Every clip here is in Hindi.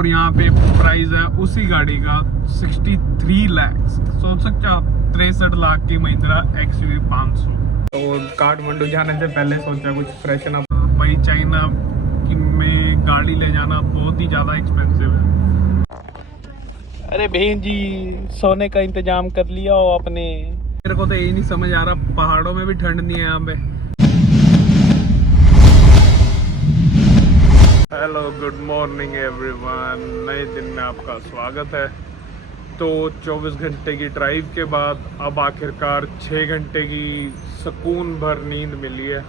और यहाँ पे प्राइस है उसी गाड़ी का 63 लाख। सोच सकते हो आप, 63 लाख की महिंद्रा XUV 500। तो काठमांडू जाने से पहले सोचा कुछ फ्रेशन अप। भाई चाइना में गाड़ी ले जाना बहुत ही ज़्यादा एक्सपेंसिव है। अरे बहन जी, सोने का इंतजाम कर लिया हो आपने? मेरे को तो यही नहीं समझ आ रहा, पहाड़ों में भी ठंड नहीं है यहाँ पे। हेलो, गुड मॉर्निंग एवरीवन, नए दिन में आपका स्वागत है। तो 24 घंटे की ड्राइव के बाद अब आखिरकार 6 घंटे की सुकून भर नींद मिली है।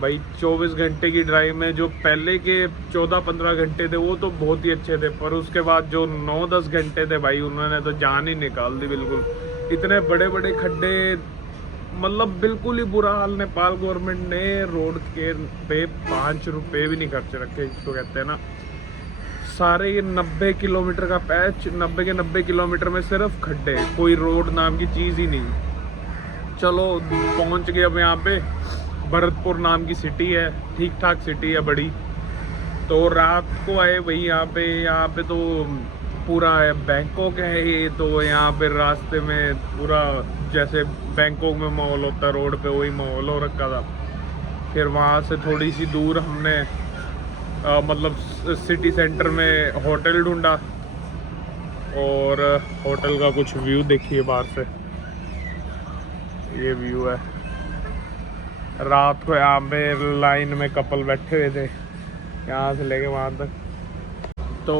भाई 24 घंटे की ड्राइव में जो पहले के 14-15 घंटे थे वो तो बहुत ही अच्छे थे, पर उसके बाद जो 9-10 घंटे थे भाई, उन्होंने तो जान ही निकाल दी बिल्कुल। इतने बड़े बड़े खड्डे, मतलब बिल्कुल ही बुरा हाल। नेपाल गवर्नमेंट ने रोड के पे 5 रुपये भी नहीं खर्च रखे, इसको कहते हैं ना। सारे ये 90 किलोमीटर का पैच, 90 के 90 किलोमीटर में सिर्फ खड्डे, कोई रोड नाम की चीज़ ही नहीं। चलो पहुंच गए अब यहाँ पे। भरतपुर नाम की सिटी है, ठीक ठाक सिटी है बड़ी। तो रात को आए भाई यहाँ पे तो पूरा बैंकॉक है ये। तो यहाँ पे रास्ते में पूरा जैसे बैंकॉक में माहौल होता है रोड पे, वही माहौल हो रखा था। फिर वहाँ से थोड़ी सी दूर हमने मतलब सिटी सेंटर में होटल ढूंढा, और होटल का कुछ व्यू देखिए बाहर से। ये व्यू है। रात को यहाँ पे लाइन में कपल बैठे हुए थे, यहाँ से लेके वहाँ तक। तो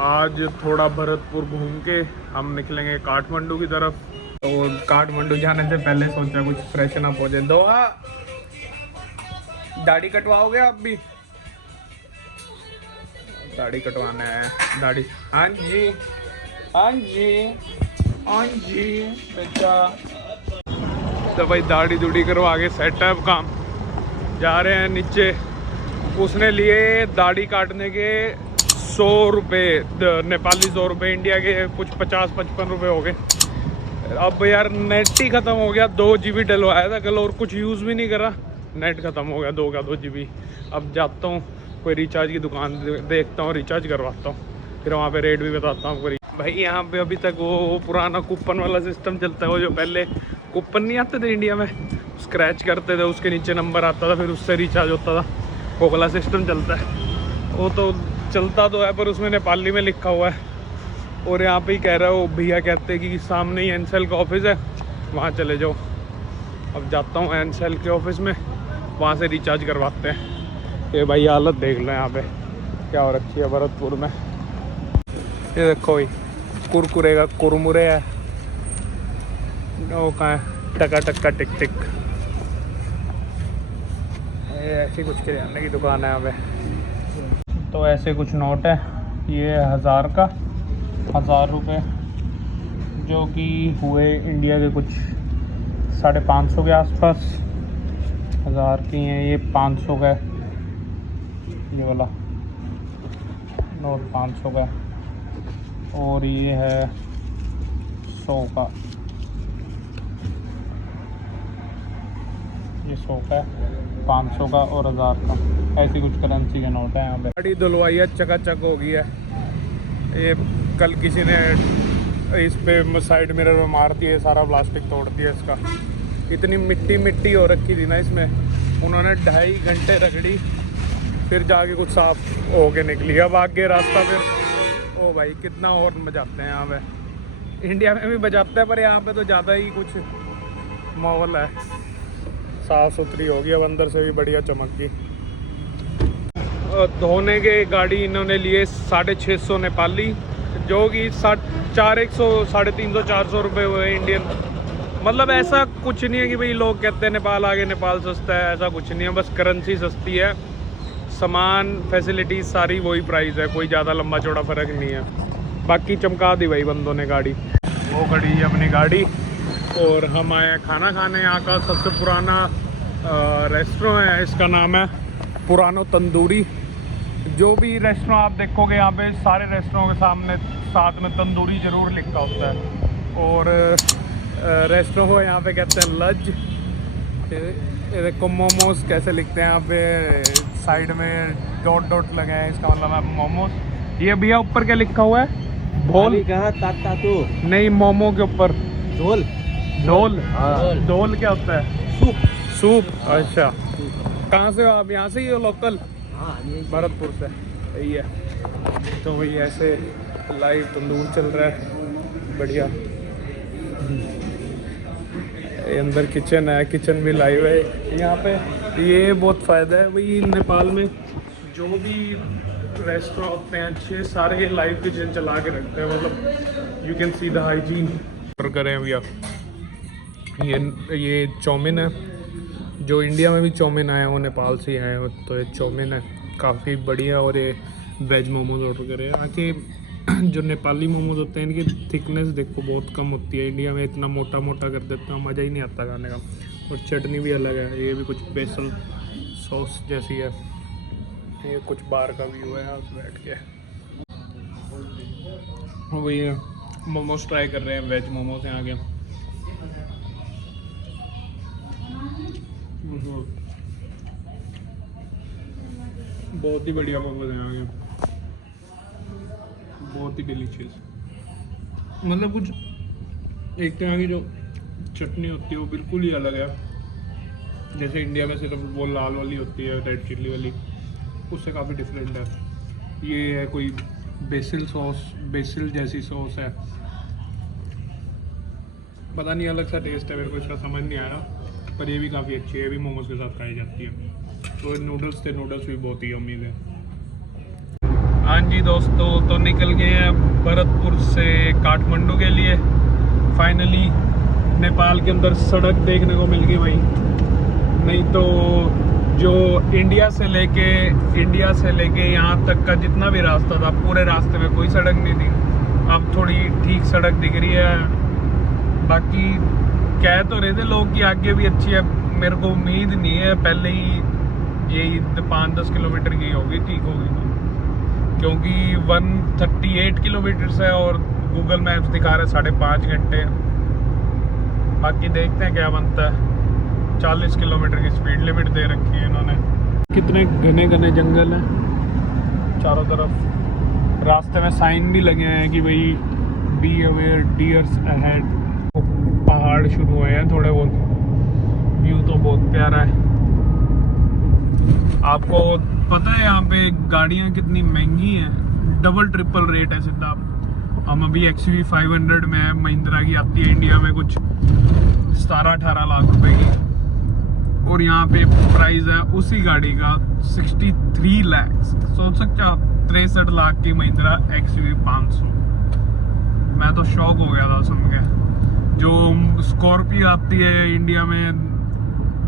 आज थोड़ा भरतपुर घूम के हम निकलेंगे काठमांडू की तरफ। तो काठमांडू जाने से पहले सोचा कुछ फ्रेशन अप हो जाए। दोहा, दाढ़ी कटवाओगे आप भी? दाढ़ी कटवाना है, दाढ़ी। हाँ जी, हाँ जी, हाँ जी बेटा। तो भाई दाढ़ी दूढ़ी करवा के सेट है, अब काम जा रहे हैं नीचे। उसने लिए दाढ़ी काटने के 100 रुपये, नेपाली 100 रुपये, इंडिया के कुछ 50-55 रुपये हो गए। अब यार नेट ही ख़त्म हो गया, 2 GB डलवाया था कल और कुछ यूज़ भी नहीं करा, नेट ख़त्म हो गया 2 GB। अब जाता हूँ कोई रिचार्ज की दुकान देखता हूँ, रिचार्ज करवाता हूँ, फिर वहाँ पे रेट भी बताता हूँ। भाई यहाँ पे अभी तक वो पुराना कूपन वाला सिस्टम चलता है। वो जो पहले कूपन नहीं आते थे इंडिया में, स्क्रैच करते थे, उसके नीचे नंबर आता था, फिर उससे रिचार्ज होता था, वो वाला सिस्टम चलता है। वो तो चलता तो है, पर उसमें नेपाली में लिखा हुआ है। और यहाँ पे ही कह रहा है वो भैया, कहते हैं कि सामने ही एनसेल का ऑफिस है, वहाँ चले जाओ। अब जाता हूँ एनसेल के ऑफिस में, वहाँ से रिचार्ज करवाते हैं। ये भाई हालत देख लो यहाँ पे क्या हो रखी है भरतपुर में। ये देखो भाई, कुरकुरे का कुरमुरे है, वो कहाँ है, टका टक्का टिक टिक। ऐसी कुछ किराने की दुकान है यहाँ पे। तो ऐसे कुछ नोट है, ये 1000 का, 1000 रुपये, जो कि हुए इंडिया के कुछ 550 के आसपास। 1000 की हैं ये, 500 का है ये वाला नोट, 500 का। और ये है 100 का, ये 100 का है, 500 का और 1000 का। ऐसी कुछ करेंसी के नोट है यहाँ पे। गाड़ी धुलवाई है, चकाचक हो गई है। ये कल किसी ने इस पे साइड मिरर में मार दिए, सारा प्लास्टिक तोड़ दिया इसका। इतनी मिट्टी मिट्टी हो रखी थी ना इसमें, उन्होंने 2.5 घंटे रगड़ी, फिर जाके कुछ साफ हो के निकली। अब आगे रास्ता फिर, ओ भाई कितना और बजाते हैं यहाँ पे। इंडिया में भी बजाते हैं, पर यहाँ पे तो ज़्यादा ही कुछ माहौल है। साफ़ सुथरी होगी, अब अंदर से भी बढ़िया चमक गई। धोने के गाड़ी इन्होंने लिए 650 नेपाली, जो कि 400, 350, 400 रुपये हुए इंडियन। मतलब ऐसा कुछ नहीं है कि भाई लोग कहते हैं नेपाल आगे, नेपाल सस्ता है, ऐसा कुछ नहीं है। बस करेंसी सस्ती है, सामान फैसिलिटीज सारी वही प्राइस है, कोई ज़्यादा लंबा चौड़ा फ़र्क नहीं है। बाकी चमका दी भाई बंदों ने गाड़ी। वो खड़ी है अपनी गाड़ी, और हम आए खाना खाने। यहाँ का सबसे पुराना रेस्टोरेंट है, इसका नाम है पुरानो तंदूरी। जो भी रेस्टोरेंट आप देखोगे यहाँ पे, सारे रेस्टोरेंट के सामने साथ में तंदूरी ज़रूर लिखा होता है। और रेस्टोरेंट को यहाँ पे कहते हैं लज। ये देखो मोमोज कैसे लिखते हैं यहाँ पे, साइड में डॉट डॉट लगे हैं, इसका मतलब है मोमोज। ये भैया ऊपर क्या लिखा हुआ है? भोल? कहा ताता तो नहीं, मोमो के ऊपर झोल ढोल। हाँ। ढोल क्या होता है? सूप। सूप। अच्छा, कहाँ से हो आप? यहाँ से ही हो? लोकल? हाँ भरतपुर से। यही है। तो वही ऐसे लाइव तंदूर चल रहा है, बढ़िया। ये अंदर किचन है, किचन भी लाइव है यहाँ पे। ये बहुत फ़ायदा है वही नेपाल में, जो भी रेस्टोरेंट होते हैं अच्छे, सारे लाइव किचन चला के रखते हैं। मतलब you can see the hygiene. Order करें भैया, ये चाउमीन है। जो इंडिया में भी चाउमीन आया है वो नेपाल से आया है, तो ये चाउमीन है काफ़ी बढ़िया। और ये वेज मोमोज ऑर्डर करें। आके जो नेपाली मोमोज होते हैं इनकी थिकनेस देखो बहुत कम होती है। इंडिया में इतना मोटा मोटा कर देते हैं, मज़ा ही नहीं आता खाने का। और चटनी भी अलग है, ये भी कुछ बेसल सॉस जैसी है। ये कुछ बाहर का व्यू है, यहाँ से बैठ के वही मोमोज ट्राई कर रहे हैं, वेज मोमोज हैं आगे। बहुत ही बढ़िया मोमोज हैं आगे, बहुत ही डिलीशियस। मतलब कुछ एक तरह की जो चटनी होती है वो बिल्कुल ही अलग है। जैसे इंडिया में सिर्फ वो लाल वाली होती है, रेड चिल्ली वाली, उससे काफ़ी डिफरेंट है। ये है कोई बेसिल सॉस, बेसिल जैसी सॉस है, पता नहीं, अलग सा टेस्ट है, मेरे को इसका समझ नहीं आया। पर ये भी काफ़ी अच्छी है, ये भी मोमोज के साथ खाई जाती है। तो नूडल्स थे, नूडल्स भी बहुत ही अमीज़ है। हाँ जी दोस्तों, तो निकल गए हैं भरतपुर से काठमांडू के लिए। फाइनली नेपाल के अंदर सड़क देखने को मिल गई भाई। नहीं तो जो इंडिया से लेके यहाँ तक का जितना भी रास्ता था, पूरे रास्ते में कोई सड़क नहीं थी। अब थोड़ी ठीक सड़क दिख रही है। बाकी कह तो रहे थे लोग कि आगे भी अच्छी है, मेरे को उम्मीद नहीं है। पहले ही यही 5-10 किलोमीटर की होगी, ठीक होगी तो, क्योंकि 138 किलोमीटर्स है और गूगल मैप्स दिखा रहे 5.5 घंटे। बाकी देखते हैं क्या बनता है। 40 किलोमीटर की स्पीड लिमिट दे रखी है इन्होंने। कितने घने घने जंगल हैं चारों तरफ। रास्ते में साइन भी लगे हैं कि भाई बी अवेयर डियर्स अहेड। पहाड़ शुरू हुए हैं थोड़े बहुत, व्यू तो बहुत प्यारा है। आपको पता है यहाँ पे गाड़ियाँ कितनी महंगी हैं, डबल ट्रिपल रेट है सीधा। हम अभी XUV 500 में है, महिंद्रा की आती है इंडिया में कुछ 17-18 लाख रुपए की, और यहाँ पे प्राइस है उसी गाड़ी का 63 लाख। सोच सकते हो आप, 63 लाख की महिंद्रा XUV 500। मैं तो शॉक हो गया था सुन के। जो स्कॉर्पियो आती है इंडिया में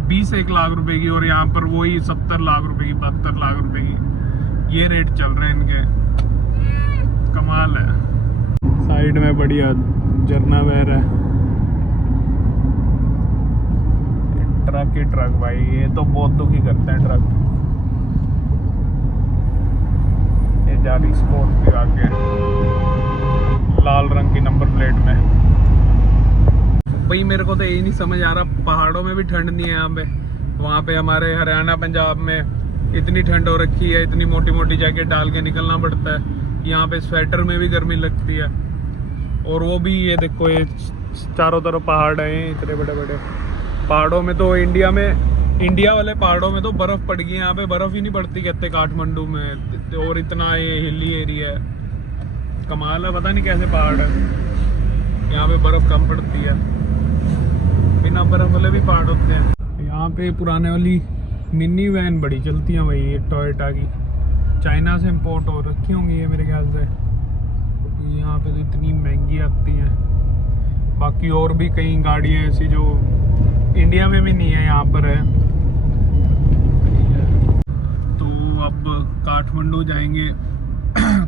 20-1 लाख रुपए की, और यहाँ पर वही 70 लाख रुपए की, 72 लाख रुपए की। ये रेट चल रहे हैं इनके, कमाल है। साइड में बढ़िया झरना बह रहा है। ट्रक ही ट्रक भाई, ये तो बहुत दुखी करते हैं ट्रक। ये जा रही स्कॉर्पियो आगे लाल रंग की नंबर प्लेट में। भाई मेरे को तो यही नहीं समझ आ रहा, पहाड़ों में भी ठंड नहीं है यहाँ पे। वहाँ पे हमारे हरियाणा पंजाब में इतनी ठंड हो रखी है, इतनी मोटी मोटी जैकेट डाल के निकलना पड़ता है। यहाँ पे स्वेटर में भी गर्मी लगती है। और वो भी ये देखो, ये चारों तरफ पहाड़ हैं इतने बड़े बड़े। पहाड़ों में तो इंडिया वाले पहाड़ों में तो बर्फ़ पड़ गई, यहाँ पे बर्फ़ ही नहीं पड़ती कहते काठमांडू में। और इतना ये हिली एरिया है, कमाल है। पता नहीं कैसे पहाड़ है, यहाँ पे बर्फ़ कम पड़ती है। बिना बर्फ वाले भी पहाड़ होते हैं। यहाँ पे पुराने वाली मिनी वैन बड़ी चलती हैं भाई, ये टोयोटा की, चाइना से इंपोर्ट हो रखी होंगी ये मेरे ख्याल से। यहाँ पे तो इतनी महंगी आती हैं। बाकी और भी कई गाड़ियाँ ऐसी जो इंडिया में भी नहीं है, यहाँ पर है। तो अब काठमांडू जाएंगे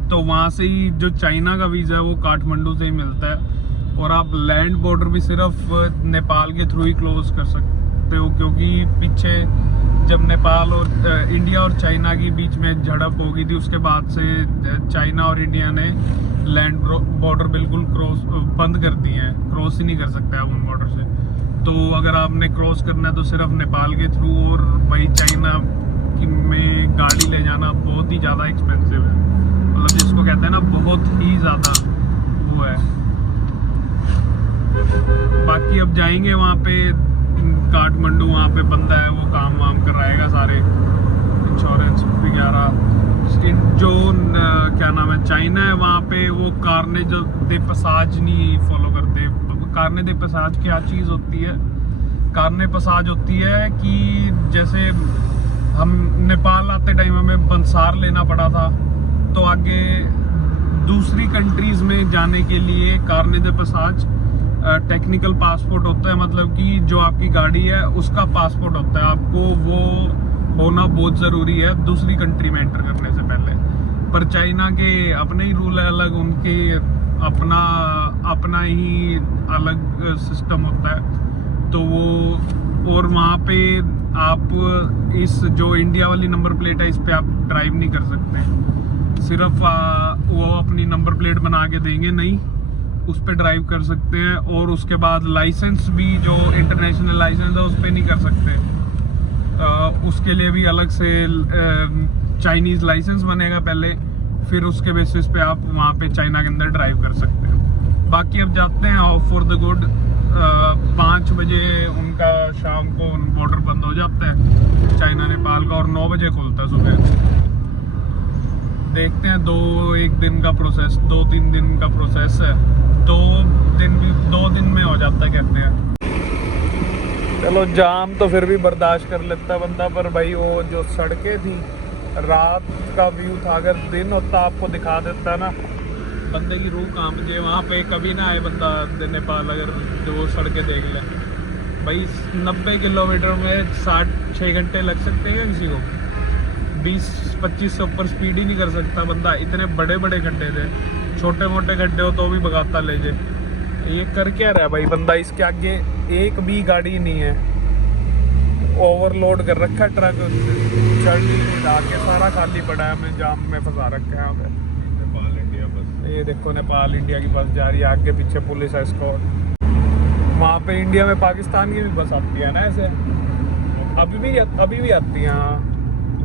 तो वहाँ से ही जो चाइना का वीज़ा है वो काठमांडू से ही मिलता है। और आप लैंड बॉर्डर भी सिर्फ नेपाल के थ्रू ही क्लोज कर सकते हो, क्योंकि पीछे जब नेपाल और इंडिया और चाइना के बीच में झड़प हो गई थी, उसके बाद से चाइना और इंडिया ने लैंड बॉर्डर बिल्कुल बंद कर दिए हैं। क्रॉस ही नहीं कर सकते आप उन बॉर्डर से। तो अगर आपने क्रॉस करना है तो सिर्फ नेपाल के थ्रू, और भाई चाइना में गाड़ी ले जाना बहुत ही ज़्यादा एक्सपेंसिव है। मतलब जिसको कहते हैं ना बहुत ही ज़्यादा वो है। बाकी अब जाएंगे वहाँ पे काठमांडू, वहाँ पे बंदा है वो काम वाम कराएगा सारे इंश्योरेंस वगैरह। जो क्या नाम है चाइना है वहाँ पे वो कारने जो दे पसाज नहीं फॉलो करते। कारने दे पसाज क्या चीज़ होती है? कारने पसाज होती है कि जैसे हम नेपाल आते टाइम हमें बंसार लेना पड़ा था, तो आगे दूसरी कंट्रीज़ में जाने के लिए कारने दे पसाज टेक्निकल पासपोर्ट होता है। मतलब कि जो आपकी गाड़ी है उसका पासपोर्ट होता है, आपको वो होना बहुत ज़रूरी है दूसरी कंट्री में एंटर करने से पहले। पर चाइना के अपने ही रूल है अलग, उनके अपना ही अलग सिस्टम होता है। तो वो और वहाँ पे आप इस जो इंडिया वाली नंबर प्लेट है इस पे आप ड्राइव नहीं कर सकते। सिर्फ वो अपनी नंबर प्लेट बना के देंगे, नहीं उस पे ड्राइव कर सकते हैं। और उसके बाद लाइसेंस भी जो इंटरनेशनल लाइसेंस है उस पे नहीं कर सकते। उसके लिए भी अलग से चाइनीज़ लाइसेंस बनेगा पहले, फिर उसके बेसिस पे आप वहाँ पे चाइना के अंदर ड्राइव कर सकते हैं। बाकी अब जाते हैं ऑफ फॉर द गुड। 5 बजे उनका शाम को बॉर्डर बंद हो जाता है चाइना नेपाल का, और 9 बजे खुलता है सुबह। देखते हैं 2-1 दिन का प्रोसेस, 2-3 दिन का प्रोसेस है। 2 दिन में हो जाता है कहते हैं। चलो जाम तो फिर भी बर्दाश्त कर लेता है बंदा, पर भाई वो जो सड़कें थी, रात का व्यू था, अगर दिन होता आपको दिखा देता है ना, बंदे की रूह कांप जाए। वहाँ पे कभी ना आए बंदा नेपाल अगर जो सड़कें देख ले। भाई 90 किलोमीटर में 6 घंटे लग सकते हैं किसी को, 20-25 से ऊपर स्पीड ही नहीं कर सकता बंदा। इतने बड़े बड़े गड्ढे थे, छोटे मोटे गड्ढे हो तो भी भगाता ले जाए। ये कर क्या रहा है भाई बंदा? इसके आगे एक भी गाड़ी नहीं है, ओवरलोड कर रखा है ट्रक, चढ़ी आके सारा खाली पड़ा है। हमें जाम में फंसा रखा है यहाँ पे। नेपाल इंडिया बस, ये देखो नेपाल इंडिया की बस जा रही है, आगे पीछे पुलिस है एस्कॉर्ट। वहाँ पे इंडिया में पाकिस्तान की भी बस आती है ना ऐसे, अभी भी आती है। हाँ,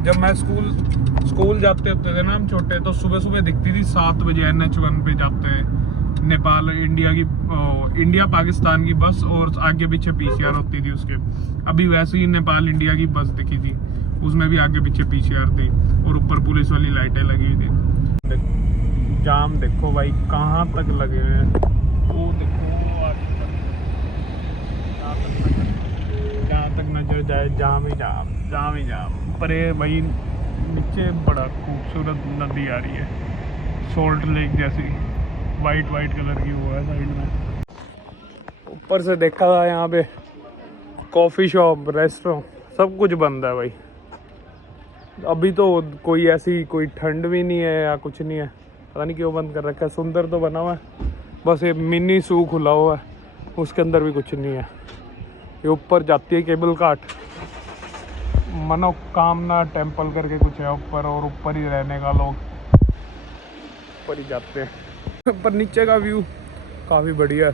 जब मैं स्कूल जाते होते थे ना हम छोटे, तो सुबह सुबह दिखती थी 7 बजे NH1 पे जाते हैं नेपाल इंडिया पाकिस्तान की बस, और आगे पीछे PCR होती थी उसके। अभी वैसे ही नेपाल इंडिया की बस दिखी थी, उसमें भी आगे पीछे PCR थी और ऊपर पुलिस वाली लाइटें लगी हुई थी। जाम देखो भाई कहाँ तक लगे हुए हैं, वो देखो आगे तक, जहाँ तक नजर जाए जाम ही जाम। पर ये भाई नीचे बड़ा खूबसूरत नदी आ रही है, सोल्ट लेक जैसी, वाइट कलर की वो है साइड में। ऊपर से देखा था यहाँ पे कॉफ़ी शॉप, रेस्टोरेंट सब कुछ बंद है भाई। अभी तो कोई ठंड भी नहीं है या कुछ नहीं है, पता नहीं क्यों बंद कर रखा है। सुंदर तो बना हुआ है, बस ये मिनी ज़ू खुला हुआ है, उसके अंदर भी कुछ नहीं है। ये ऊपर जाती है केबल कार्ट, मनोकामना टेम्पल करके कुछ है ऊपर, और ऊपर ही रहने का, लोग ऊपर ही जाते हैं। पर नीचे का व्यू काफ़ी बढ़िया है,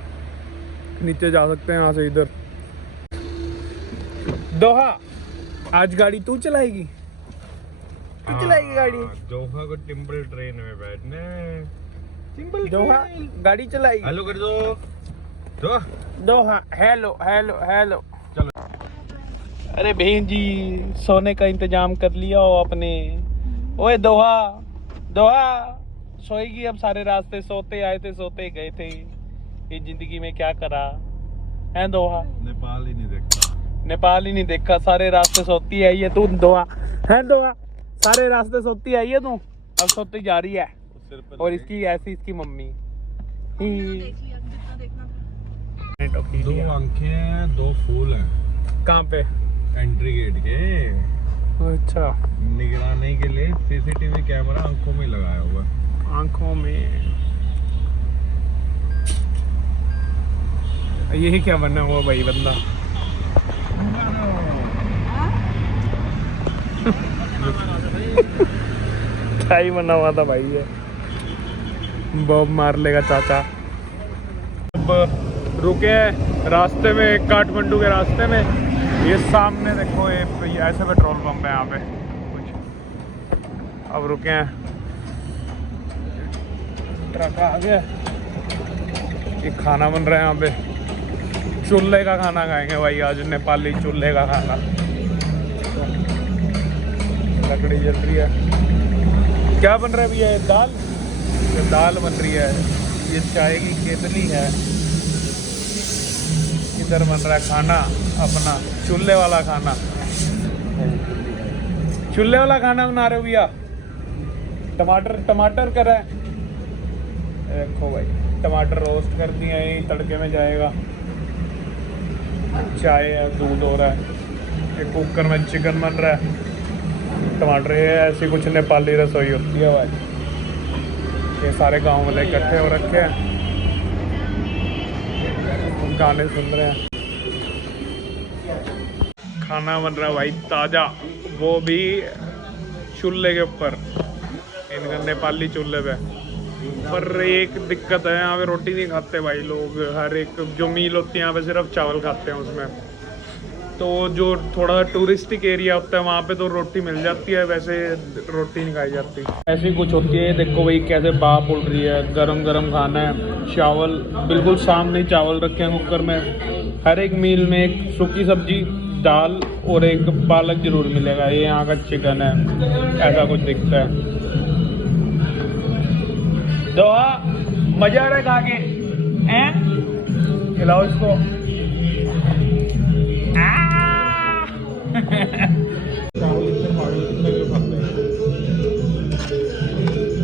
नीचे जा सकते हैं यहाँ से इधर। दोहा, आज गाड़ी तू चलाएगी? तू चलाएगी गाड़ी? दोहा को टिम्बल ट्रेन में बैठने, दोहा गाड़ी चलाएगी? हेलो कर दो दोहा, हेलो। चलो। अरे बहन जी, सोने का इंतजाम कर लिया हो आपने? ओए दोहा सोएगी अब। सारे रास्ते सोते आए थे, सोते गए थे। ये जिंदगी में क्या करा है दोहा? नेपाल ही नहीं देखा, सारे रास्ते सोती आई है तू दोहा, है दोहा? सारे रास्ते सोती आई है तू, अब सोती जा रही है। और इसकी मम्मी दो आंखें हैं, 2 फूल हैं। कहाँ पे? एंट्री गेट के। अच्छा, निगरानी के लिए CCTV कैमरा आंखों में लगाया हुआ है। आंखों में यही क्या बना हुआ भाई बंदा? क्या ही बना हुआ था भाई ये, बॉब मार्ले का चाचा। अब रुके रास्ते में, काठमांडू के रास्ते में। ये सामने देखो, ये ऐसे पेट्रोल पंप है यहाँ पे कुछ। अब रुके हैं ट्रक आ गया। ये खाना बन रहा है यहाँ पे, चूल्हे का खाना खाएंगे भाई आज, नेपाली चूल्हे का खाना। लकड़ी जल रही है। क्या बन रहा है भैया? ये दाल, ये दाल बन रही है। ये चाय की केतली है। इधर बन रहा है खाना अपना, चूल्हे वाला खाना। चूल्हे वाला खाना बना रहे हो भैया? टमाटर कर रहे हैं। देखो भाई, टमाटर रोस्ट कर दिए हैं, तड़के में जाएगा। चाय है, दूध हो रहा है। एक कुकर में चिकन बन रहा है। टमाटर, ये ऐसी कुछ नेपाली रसोई होती है भाई। ये सारे गांव वाले इकट्ठे हो रखे हैं, गाने सुन रहे हैं। खाना बन रहा है भाई ताज़ा, वो भी चूल्हे के ऊपर, इनका नेपाली चूल्हे पे। पर एक दिक्कत है, यहाँ पे रोटी नहीं खाते भाई लोग। हर एक जो मील होती है यहाँ पे सिर्फ चावल खाते हैं उसमें। तो जो थोड़ा टूरिस्टिक एरिया होता है वहाँ पे तो रोटी मिल जाती है, वैसे रोटी नहीं खाई जाती। ऐसी कुछ होती है। देखो भाई कैसे भाप उड़ रही है, गरम गरम खाना है। चावल बिल्कुल सामने चावल रखे हैं कुकर में। हर एक मील में एक सूखी सब्जी, दाल और एक पालक जरूर मिलेगा। ये यहाँ का चिकन है, ऐसा कुछ दिखता है। दोहा मजा आ रहा है खा के, हैं? खिलाओ इसको।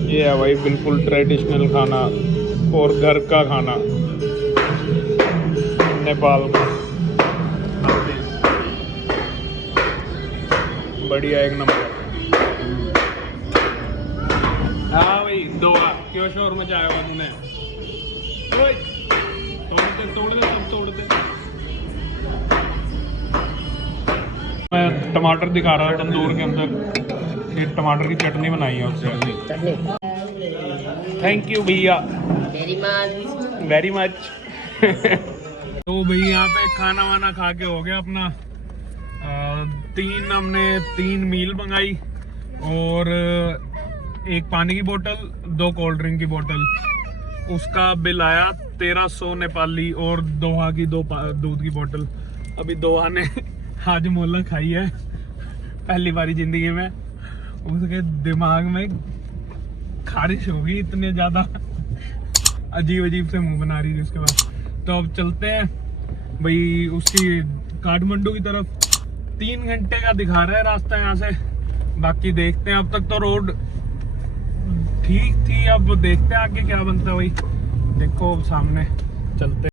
ये है भाई बिल्कुल ट्रेडिशनल खाना और घर का खाना नेपाल का। बढ़िया, एक नंबर। हाँ भाई, दोहा क्यों शोर मचाया हुआ तूने? ओए, तोड़ दे सब तोड़ दे। मैं टमाटर दिखा रहा था तंदूर के अंदर, ये टमाटर की चटनी बनाई है उससे। थैंक यू भैया, वेरी मच। तो भैया यहाँ पे खाना वाना खा के हो गया अपना। हमने 3 मील मंगाई और एक पानी की बोतल, 2 कोल्ड ड्रिंक की बोतल। उसका बिल आया 1300 नेपाली और दोहा की 2 दूध की बोतल। अभी दोहा ने आज मोला खाई है पहली बारी जिंदगी में। उसके दिमाग में खारिश हो गई, इतने ज्यादा अजीब अजीब से मुंह बना रही थी उसके बाद। तो अब चलते हैं भाई उसकी काठमांडू की तरफ। 3 घंटे का दिखा रहा है रास्ता यहाँ से, बाकी देखते हैं। अब तक तो रोड ठीक थी, अब देखते हैं आगे क्या बनता है भाई। देखो सामने चलते हैं।